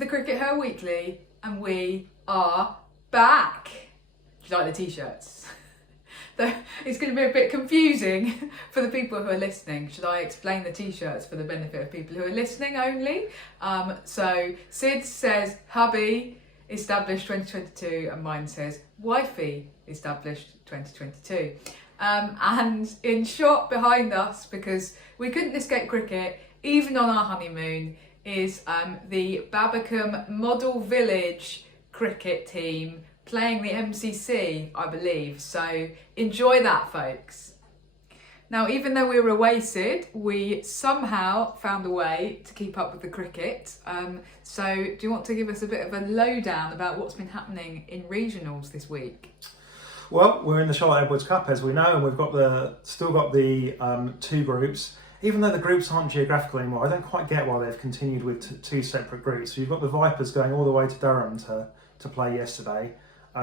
of the CRICKETher Weekly, and we are back. Do you like the t-shirts? It's going to be a bit confusing for the people who are listening. Should I explain the t-shirts for the benefit of people who are listening only? So Sid says hubby established 2022 and mine says wifey established 2022. And in shot behind us, because we couldn't escape cricket even on our honeymoon, is the Babacombe Model Village cricket team playing the MCC, I believe. So enjoy that, folks. Now, even though we were away, Sid, we somehow found a way to keep up with the cricket. So do you want to give us a bit of a lowdown about what's been happening in regionals this week? Well, we're in the Charlotte Edwards Cup, as we know, and we've still got the two groups. Even though the groups aren't geographical anymore, I don't quite get why they've continued with two separate groups. So you've got the Vipers going all the way to Durham to play yesterday.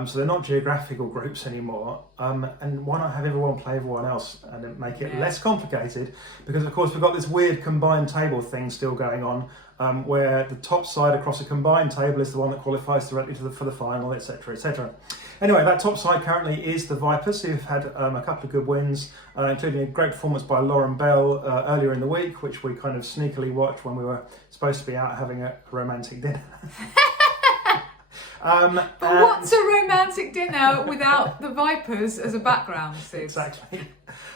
So they're not geographical groups anymore. And why not have everyone play everyone else and make it less complicated? Because of course we've got this weird combined table thing still going on, where the top side across a combined table is the one that qualifies directly for the final, etc., etc. Anyway, that top side currently is the Vipers, who've had a couple of good wins, including a great performance by Lauren Bell earlier in the week, which we kind of sneakily watched when we were supposed to be out having a romantic dinner. But what's a romantic dinner without the Vipers as a background, Sid? Exactly.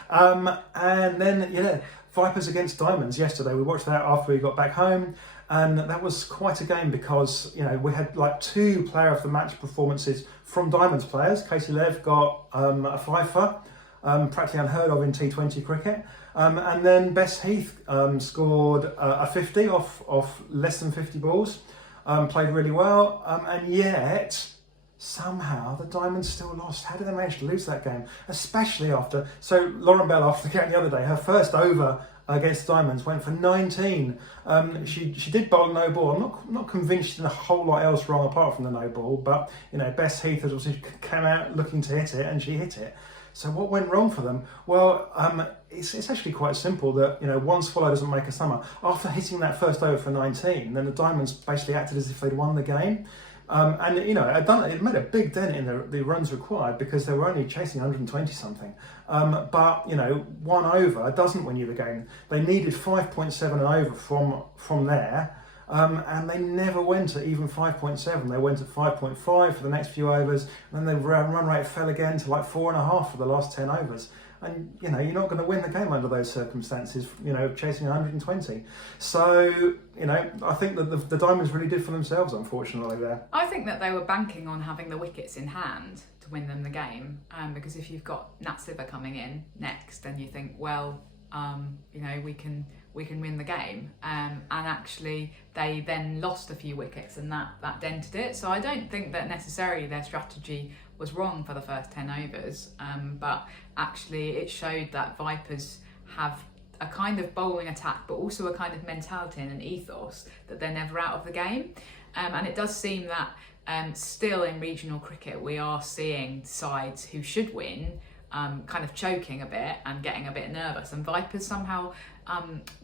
And then, Vipers against Diamonds yesterday. We watched that after we got back home, and that was quite a game because, we had like two player of the match performances from Diamonds players. Casey Lev got a fifer, practically unheard of in T20 cricket. And then Bess Heath scored a 50 off less than 50 balls. Played really well, and yet somehow the Diamonds still lost. How did they manage to lose that game? Especially so Lauren Bell, after the game the other day, her first over against Diamonds went for 19. She did bowl a no ball. I'm not convinced she did a whole lot else wrong apart from the no ball, but Bess Heath came out looking to hit it, and she hit it. So what went wrong for them? Well, it's actually quite simple that, one swallow doesn't make a summer. After hitting that first over for 19, then the Diamonds basically acted as if they'd won the game. And it made a big dent in the runs required because they were only chasing 120 something. But one over doesn't win you the game. They needed 5.7 and over from there. And they never went at even 5.7. They went at 5.5 for the next few overs, and then the run rate fell again to like 4.5 for the last 10 overs. And you're not going to win the game under those circumstances, chasing 120. So, I think that the Diamonds really did for themselves, unfortunately, there. I think that they were banking on having the wickets in hand to win them the game, because if you've got Nat Siver coming in next, then you think, well, we can win the game, and actually they then lost a few wickets, and that dented it. So I don't think that necessarily their strategy was wrong for the first 10 overs, but actually it showed that Vipers have a kind of bowling attack, but also a kind of mentality and an ethos that they're never out of the game. And it does seem that still in regional cricket we are seeing sides who should win kind of choking a bit and getting a bit nervous, and Vipers somehow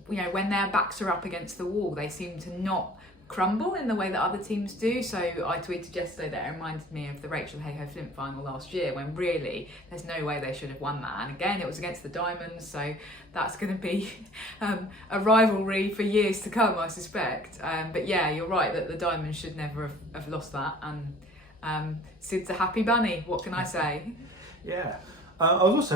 when their backs are up against the wall, they seem to not crumble in the way that other teams do. So I tweeted yesterday that it reminded me of the Rachel Hayhoe Flint final last year, when really there's no way they should have won that, and again it was against the Diamonds, so that's going to be a rivalry for years to come, I suspect. But yeah, you're right that the Diamonds should never have lost that, and Sid's a happy bunny, what can I say? Yeah. I was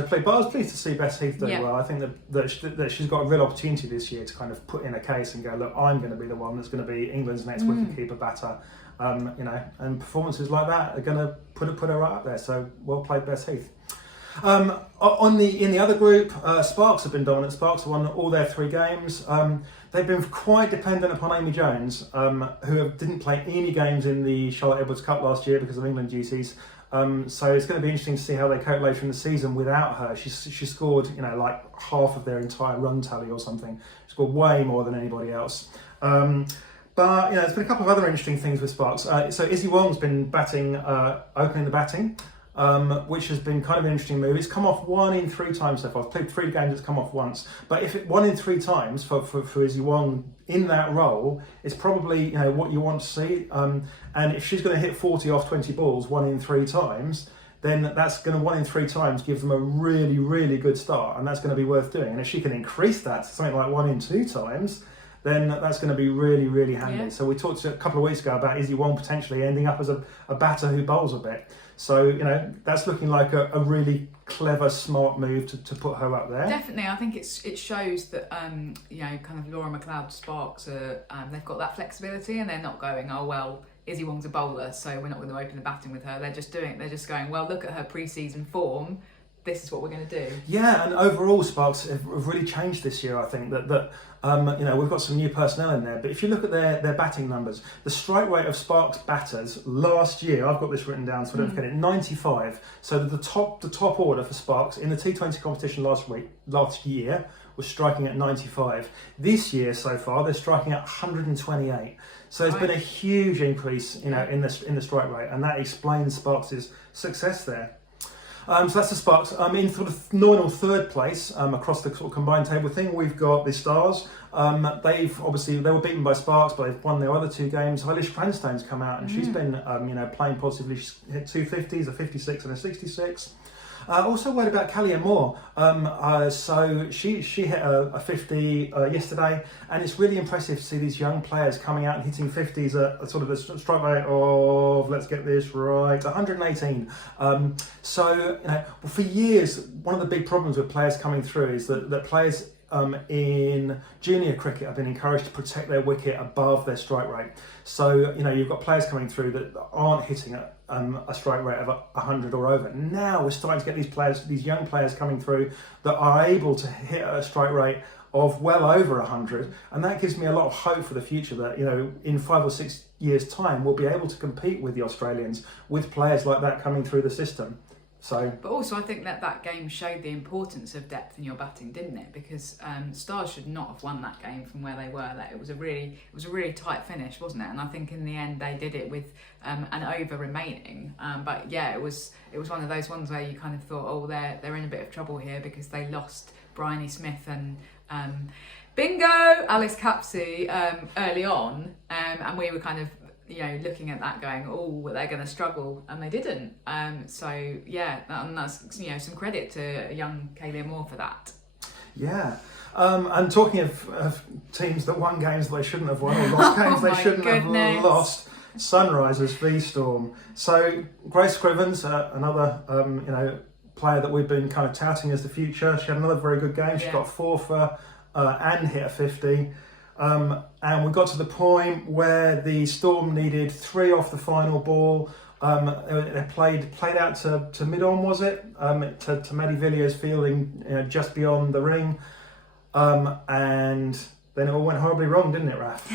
pleased to see Bess Heath doing well. I think that she's got a real opportunity this year to kind of put in a case and go, look, I'm going to be the one that's going to be England's next wicketkeeper batter. And performances like that are going to put her right up there. So well played, Bess Heath. In the other group, Sparks have been dominant. Sparks have won all their 3 games. They've been quite dependent upon Amy Jones, who didn't play any games in the Charlotte Edwards Cup last year because of England duties. So it's going to be interesting to see how they cope later in the season without her. She scored, like half of their entire run tally or something. She scored way more than anybody else. But there's been a couple of other interesting things with Sparks. So Izzy Wong's been opening the batting. which has been kind of an interesting move. It's come off 1 in 3 times so far. I've played 3 games, it's come off once. But if it 1 in 3 times for Izzy Wong in that role, it's probably what you want to see. And if she's going to hit 40 off 20 balls 1 in 3 times, then that's going to 1 in 3 times give them a really, really good start, and that's going to be worth doing. And if she can increase that to something like 1 in 2 times, then that's going to be really, really handy. Yeah. So we talked a couple of weeks ago about Izzy Wong potentially ending up as a batter who bowls a bit. So, that's looking like a really clever, smart move to put her up there. Definitely, I think it shows that kind of Laura McLeod Sparks are they've got that flexibility, and they're not going, oh well, Izzy Wong's a bowler, so we're not going to open the batting with her. They're just going, well, look at her pre-season form. This is what we're going to do. Yeah, and overall, Sparks have really changed this year. I think that we've got some new personnel in there. But if you look at their batting numbers, the strike rate of Sparks batters last year, I've got this written down so I don't forget it, 95. So the top order for Sparks in the T20 competition last year was striking at 95. This year so far, they're striking at 128. So there's been a huge increase, in the strike rate, and that explains Sparks' success there. So that's the Sparks. In sort of nominal 3rd place across the sort of combined table thing, we've got the Stars. They were beaten by Sparks, but they've won their other 2 games. Eilish Cranstone's come out, and she's been playing positively. She's hit 2 50s, a 56 and a 66. Also worried about Callie Moore. So she hit a 50 yesterday, and it's really impressive to see these young players coming out and hitting 50s at sort of a strike rate of, let's get this right, 118. For years, one of the big problems with players coming through is that players in junior cricket have been encouraged to protect their wicket above their strike rate. So, you've got players coming through that aren't hitting a strike rate of 100 or over. Now we're starting to get these young players coming through that are able to hit a strike rate of well over 100, and that gives me a lot of hope for the future that, in 5 or 6 years' time, we'll be able to compete with the Australians with players like that coming through the system. But also, I think that game showed the importance of depth in your batting, didn't it? Because Stars should not have won that game from where they were. That it was a really tight finish, wasn't it? And I think in the end they did it with an over remaining. But yeah, it was one of those ones where you kind of thought, oh, they're in a bit of trouble here because they lost Bryony Smith and bingo Alice Capsey early on, and we were kind of looking at that going, oh, they're going to struggle, and they didn't. And that's some credit to young Kaylee Moore for that. Yeah. And talking of teams that won games they shouldn't have won, or lost games they shouldn't have lost, Sunrisers v Storm. So Grace Scrivens, another player that we've been kind of touting as the future. She had another very good game. She got 4 for and hit a 50. And we got to the point where the Storm needed 3 off the final ball. They played out to mid-on, was it? To Maddie Villiers fielding just beyond the ring. And then it all went horribly wrong, didn't it, Raf?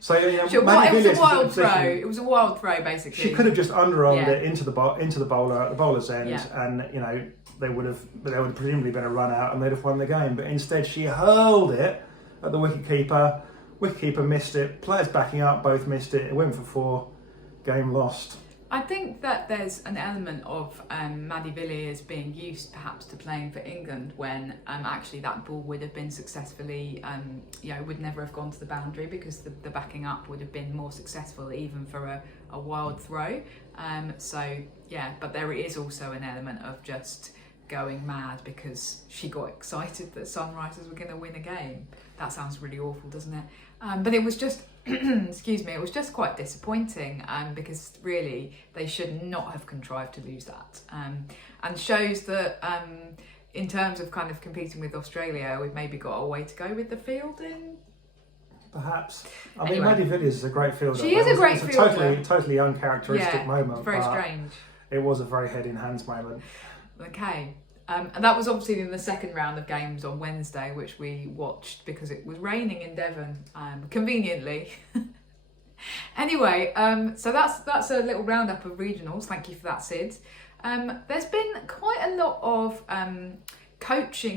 So Maddie Villiers, it was a wild throw, basically. She could have just underarmed it into the bowler at the bowler's end, and they would have presumably been a run out, and they'd have won the game. But instead, she hurled it at the wicketkeeper. Wicketkeeper missed it. Players backing up both missed it. It went for 4. Game lost. I think that there's an element of Maddie Villiers being used perhaps to playing for England when actually that ball would have been successfully, would never have gone to the boundary because the backing up would have been more successful even for a wild throw. But there is also an element of just going mad because she got excited that Sunrisers were going to win a game. That sounds really awful, doesn't it? But it was just, it was just quite disappointing because really they should not have contrived to lose that. And shows that in terms of kind of competing with Australia, we've maybe got a way to go with the fielding. Perhaps. I mean, Maddie Villiers is a great fielder. She is a great fielder. It's a totally uncharacteristic moment. Very strange. It was a very head in hands moment. Okay. And that was obviously in the second round of games on Wednesday, which we watched because it was raining in Devon, conveniently. Anyway, so that's a little roundup of regionals. Thank you for that, Sid. There's been quite a lot of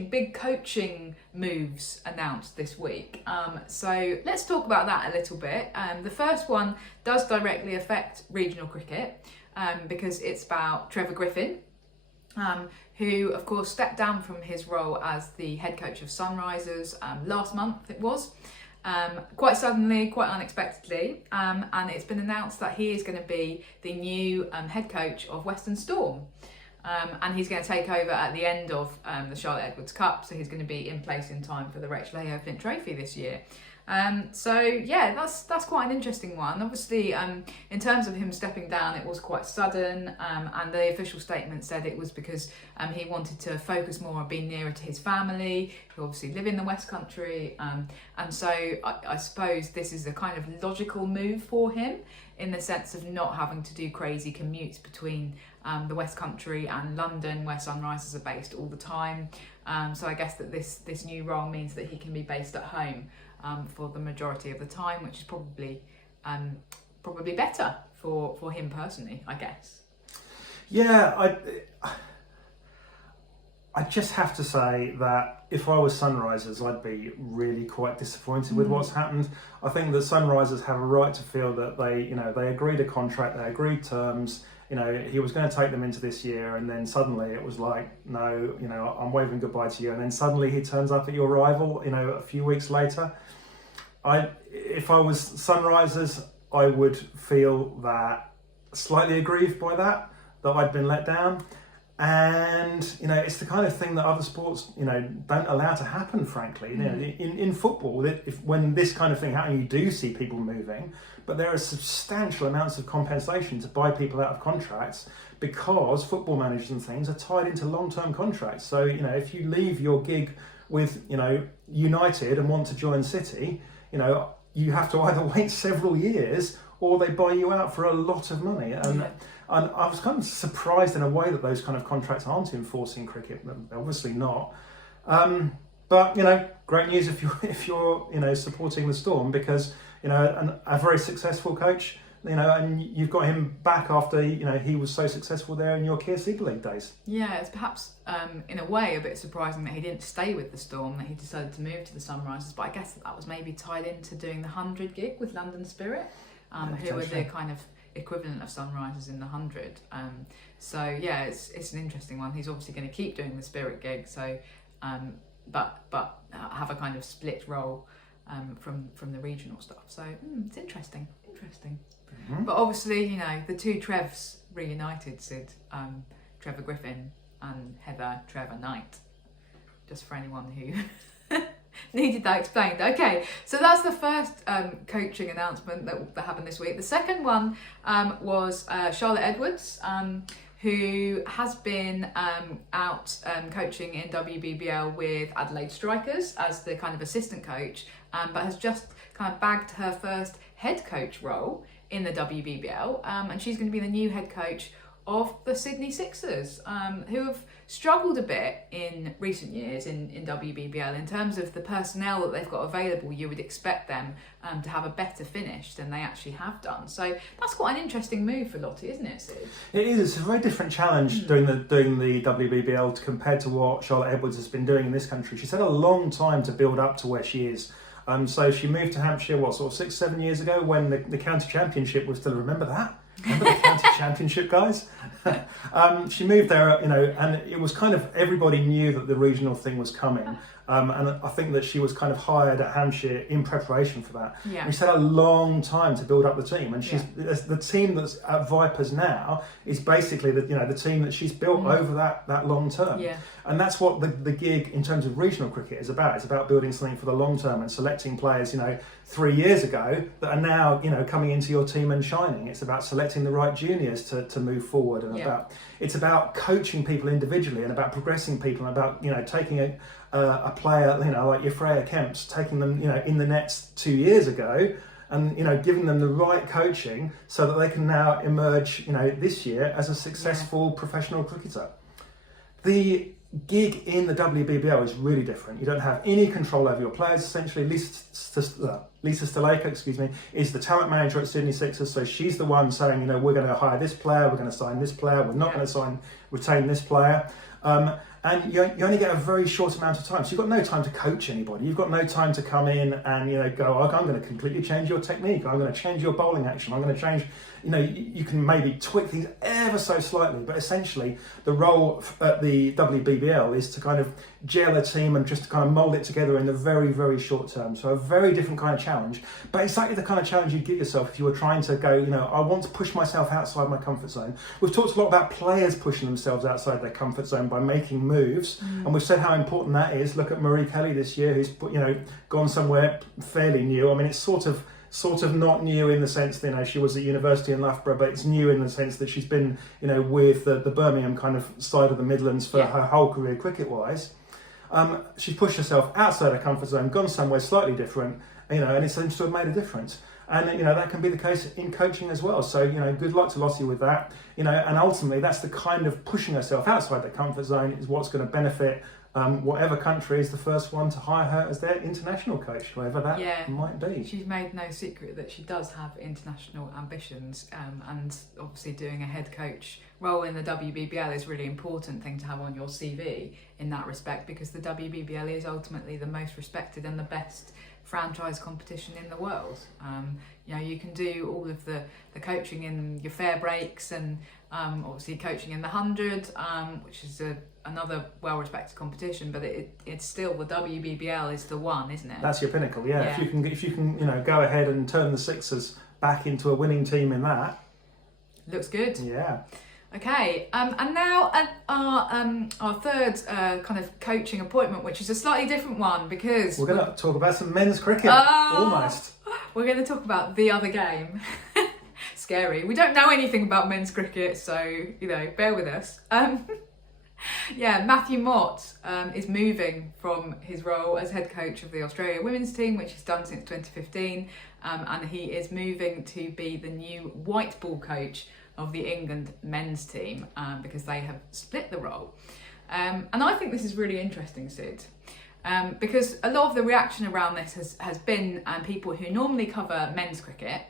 big coaching moves announced this week. So let's talk about that a little bit. The first one does directly affect regional cricket. because it's about Trevor Griffin, who of course stepped down from his role as the head coach of Sunrisers last month. It was quite suddenly, quite unexpectedly, and it's been announced that he is going to be the new head coach of Western Storm. And he's going to take over at the end of the Charlotte Edwards Cup, so he's going to be in place in time for the Rachel Ayo Flint Trophy this year. So yeah, that's quite an interesting one. Obviously, in terms of him stepping down, it was quite sudden, and the official statement said it was because he wanted to focus more on being nearer to his family, who obviously live in the West Country, and so I suppose this is a kind of logical move for him, in the sense of not having to do crazy commutes between the West Country and London, where Sunrisers are based all the time. So I guess that this new role means that he can be based at home for the majority of the time, which is probably better for him personally, I guess. Yeah, I just have to say that if I was Sunrisers, I'd be really quite disappointed with what's happened. I think that Sunrisers have a right to feel that they agreed a contract, they agreed terms. He was going to take them into this year, and then suddenly it was like, no, I'm waving goodbye to you, and then suddenly he turns up at your rival, a few weeks later. If I was Sunrisers, I would feel that slightly aggrieved by that I'd been let down. And, it's the kind of thing that other sports, don't allow to happen, frankly. In football, when this kind of thing happens, you do see people moving, but there are substantial amounts of compensation to buy people out of contracts, because football managers and things are tied into long-term contracts. So, if you leave your gig with, United and want to join City, you have to either wait several years or they buy you out for a lot of money. And I was kind of surprised in a way that those kind of contracts aren't enforced in cricket. Obviously not. But great news if you're supporting the Storm, because a very successful coach, and you've got him back after he was so successful there in your Kia Super League days. Yeah, it's perhaps in a way a bit surprising that he didn't stay with the Storm, that he decided to move to the Sunrisers. But I guess that was maybe tied into doing the 100 gig with London Spirit, who are the kind of equivalent of Sunrisers in the 100. So yeah, it's an interesting one. He's obviously going to keep doing the Spirit gig, so but have a kind of split role from the regional stuff. So it's interesting. Mm-hmm. But obviously, the two Trevs reunited, Sid, Trevor Griffin and Trevor Knight. Just for anyone who needed that explained. Okay, so that's the first coaching announcement that happened this week. The second one was Charlotte Edwards, who has been out coaching in WBBL with Adelaide Strikers as the kind of assistant coach, but has just kind of bagged her first head coach role in the WBBL, and she's going to be the new head coach of the Sydney Sixers, who have struggled a bit in recent years in WBBL in terms of the personnel that they've got available. You would expect them to have a better finish than they actually have done. So that's quite an interesting move for Lottie, isn't it, Sid? It is. It's a very different challenge doing the WBBL compared to what Charlotte Edwards has been doing in this country. She's had a long time to build up to where she is. So she moved to Hampshire, 6-7 years ago, when the county championship was still, remember that? Remember the county championship, guys? She moved there, and it was kind of, everybody knew that the regional thing was coming. And I think that she was kind of hired at Hampshire in preparation for that. Yeah. And she's had a long time to build up the team. And the team that's at Vipers now is basically the team that she's built over that long term. Yeah. And that's what the gig in terms of regional cricket is about. It's about building something for the long term and selecting players, 3 years ago that are now, coming into your team and shining. It's about selecting the right juniors to move forward, and it's about coaching people individually, and about progressing people, and about taking a player like your Freya Kemps, taking them in the nets 2 years ago, and giving them the right coaching so that they can now emerge this year as a successful professional cricketer. The gig in the WBBL is really different. You don't have any control over your players. Essentially, Lisa Staleka, is the talent manager at Sydney Sixers. So she's the one saying, we're going to hire this player, we're going to sign this player, we're not going to retain this player. And you only get a very short amount of time. So you've got no time to coach anybody. You've got no time to come in and go, oh, I'm going to completely change your technique. I'm going to change your bowling action. I'm going to change, you can maybe tweak things ever so slightly. But essentially, the role at the WBBL is to kind of gel a team and just to kind of mould it together in the very, very short term. So a very different kind of challenge, but exactly the kind of challenge you'd give yourself if you were trying to go, I want to push myself outside my comfort zone. We've talked a lot about players pushing themselves outside their comfort zone by making moves, and we've said how important that is. Look at Marie Kelly this year, who's gone somewhere fairly new. I mean, it's sort of not new in the sense that she was at university in Loughborough, but it's new in the sense that she's been with the Birmingham kind of side of the Midlands for her whole career cricket wise. She's pushed herself outside her comfort zone, gone somewhere slightly different, and it seems to have made a difference. And that can be the case in coaching as well. So good luck to Lottie with that. And ultimately that's the kind of pushing herself outside the comfort zone is what's going to benefit whatever country is the first one to hire her as their international coach, whoever that might be. She's made no secret that she does have international ambitions, and obviously doing a head coach role in the WBBL is a really important thing to have on your CV in that respect, because the WBBL is ultimately the most respected and the best franchise competition in the world. You can do all of the coaching in your fair breaks and obviously coaching in the 100, which is another well-respected competition, but it's still the WBBL is the one, isn't it? That's your pinnacle, yeah. If you can go ahead and turn the Sixers back into a winning team in that. Looks good. Yeah. Okay, and now our third kind of coaching appointment, which is a slightly different one, because we're going to talk about some men's cricket. Almost. We're going to talk about the other game. Scary. We don't know anything about men's cricket, so bear with us. Matthew Mott is moving from his role as head coach of the Australia women's team, which he's done since 2015, and he is moving to be the new white ball coach of the England men's team, because they have split the role. And I think this is really interesting, Sid, because a lot of the reaction around this has been people who normally cover men's cricket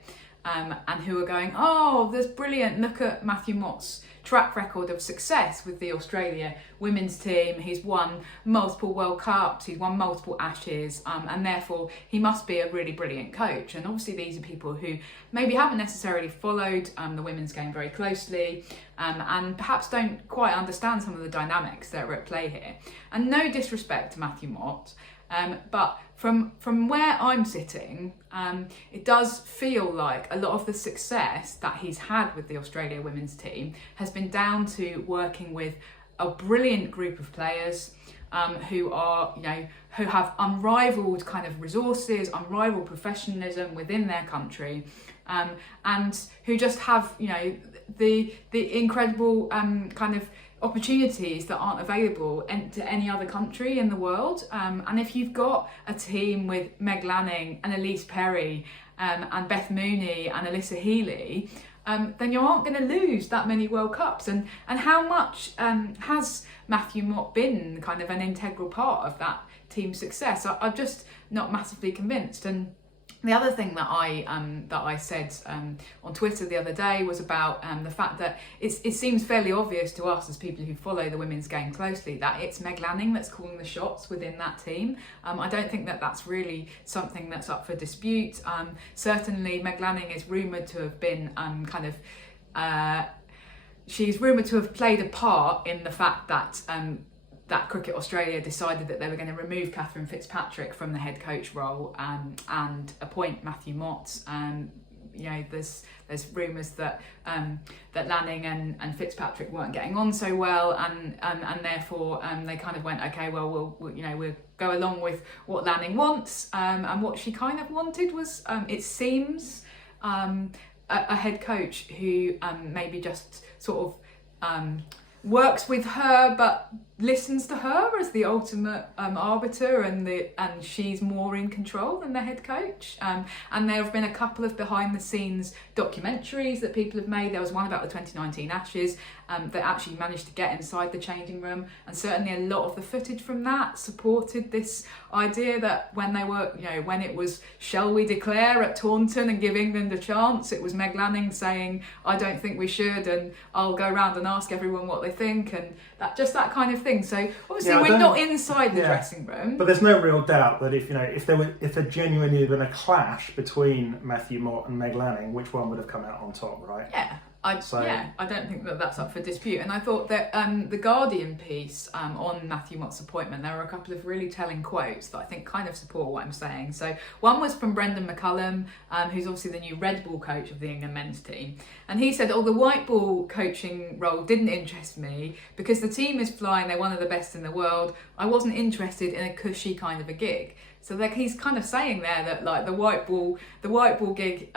and who are going, oh, that's brilliant, look at Matthew Mott's track record of success with the Australia women's team. He's won multiple World Cups, he's won multiple Ashes, and therefore he must be a really brilliant coach. And obviously these are people who maybe haven't necessarily followed the women's game very closely, and perhaps don't quite understand some of the dynamics that are at play here. And no disrespect to Matthew Mott, but from where I'm sitting, it does feel like a lot of the success that he's had with the Australia women's team has been down to working with a brilliant group of players who have unrivaled kind of resources, unrivaled professionalism within their country, and who just have the incredible kind of opportunities that aren't available to any other country in the world. And if you've got a team with Meg Lanning and Elise Perry and Beth Mooney and Alyssa Healy, then you aren't going to lose that many World Cups. And how much has Matthew Mott been kind of an integral part of that team's success? I'm just not massively convinced. And the other thing that I said on Twitter the other day was about the fact that it seems fairly obvious to us as people who follow the women's game closely that it's Meg Lanning that's calling the shots within that team. I don't think that that's really something that's up for dispute. Certainly Meg Lanning is rumoured to have been she's rumoured to have played a part in the fact that that Cricket Australia decided that they were going to remove Catherine Fitzpatrick from the head coach role and appoint Matthew Mott. There's rumours that that Lanning and Fitzpatrick weren't getting on so well, and therefore they kind of went, okay, well we'll go along with what Lanning wants, and what she kind of wanted was it seems a head coach who maybe just sort of works with her but listens to her as the ultimate arbiter, and she's more in control than the head coach. And there have been a couple of behind the scenes documentaries that people have made. There was one about the 2019 Ashes that actually managed to get inside the changing room, and certainly a lot of the footage from that supported this idea that when they were, when it was shall we declare at Taunton and give England a chance, it was Meg Lanning saying I don't think we should, and I'll go around and ask everyone what they think, and that kind of thing. So obviously Yeah, we're not inside the dressing room. But there's no real doubt that if there genuinely had been a clash between Matthew Mott and Meg Lanning, which one would have come out on top, right? Yeah. I don't think that's up for dispute. And I thought that the Guardian piece on Matthew Mott's appointment, there were a couple of really telling quotes that I think kind of support what I'm saying. So one was from Brendan McCullum, who's obviously the new red ball coach of the England men's team. And he said, the white ball coaching role didn't interest me because the team is flying, they're one of the best in the world. I wasn't interested in a cushy kind of a gig. So he's kind of saying there that like the white ball gig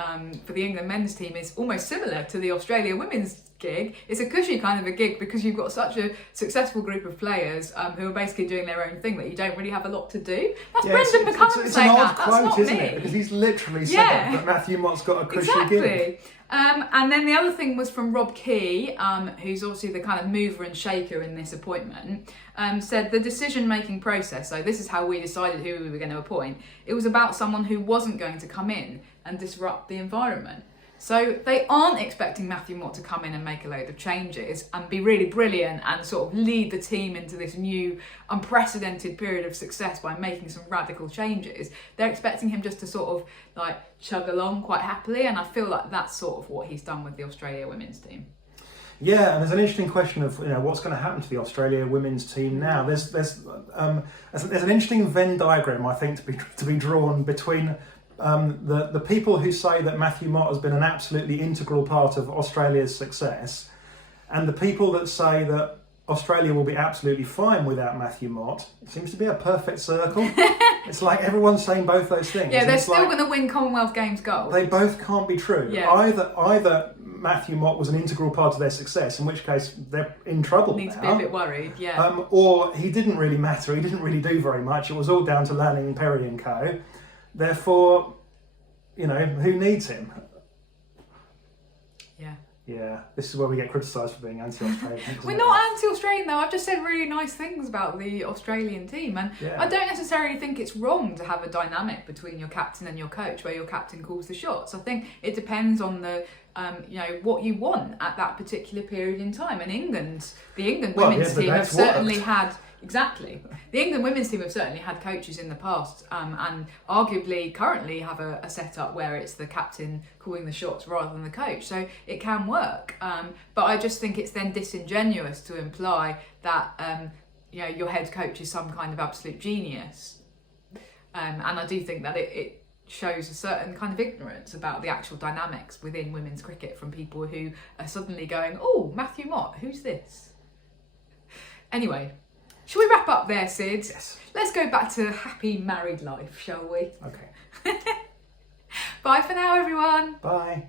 for the England men's team is almost similar to the Australia women's gig. It's a cushy kind of a gig because you've got such a successful group of players who are basically doing their own thing that you don't really have a lot to do. That's Brendan McCullum saying that. That's not isn't me. it? Because he's literally said that Matthew Mott's got a cushy gig. And then the other thing was from Rob Key, who's obviously the kind of mover and shaker in this appointment, said the decision-making process, so this is how we decided who we were going to appoint, it was about someone who wasn't going to come in and disrupt the environment. So they aren't expecting Matthew Mott to come in and make a load of changes and be really brilliant and sort of lead the team into this new unprecedented period of success by making some radical changes. They're expecting him just to sort of like chug along quite happily, and I feel like that's sort of what he's done with the Australia women's team. Yeah, and there's an interesting question of what's going to happen to the Australia women's team now. There's an interesting Venn diagram, I think, to be drawn between the people who say that Matthew Mott has been an absolutely integral part of Australia's success, and the people that say that Australia will be absolutely fine without Matthew Mott. It seems to be a perfect circle. It's like everyone's saying both those things. Yeah, they're still going to win Commonwealth Games gold. They both can't be true. Yeah. Either Matthew Mott was an integral part of their success, in which case they're in trouble Need to be a bit worried, yeah. Or he didn't really matter. He didn't really do very much. It was all down to Lanning, Perry and co. Therefore, who needs him? Yeah. Yeah, this is where we get criticised for being anti-Australian. We're not anti-Australian though. I've just said really nice things about the Australian team, and I don't necessarily think it's wrong to have a dynamic between your captain and your coach where your captain calls the shots. I think it depends on the what you want at that particular period in time. And the England women's team have certainly had the England women's team have certainly had coaches in the past, and arguably currently have a setup where it's the captain calling the shots rather than the coach. So it can work, but I just think it's then disingenuous to imply that your head coach is some kind of absolute genius, and I do think that it shows a certain kind of ignorance about the actual dynamics within women's cricket from people who are suddenly going, "Oh, Matthew Mott, who's this?" Anyway. Shall we wrap up there, Sid? Yes. Let's go back to happy married life, shall we? Okay. Bye for now, everyone. Bye.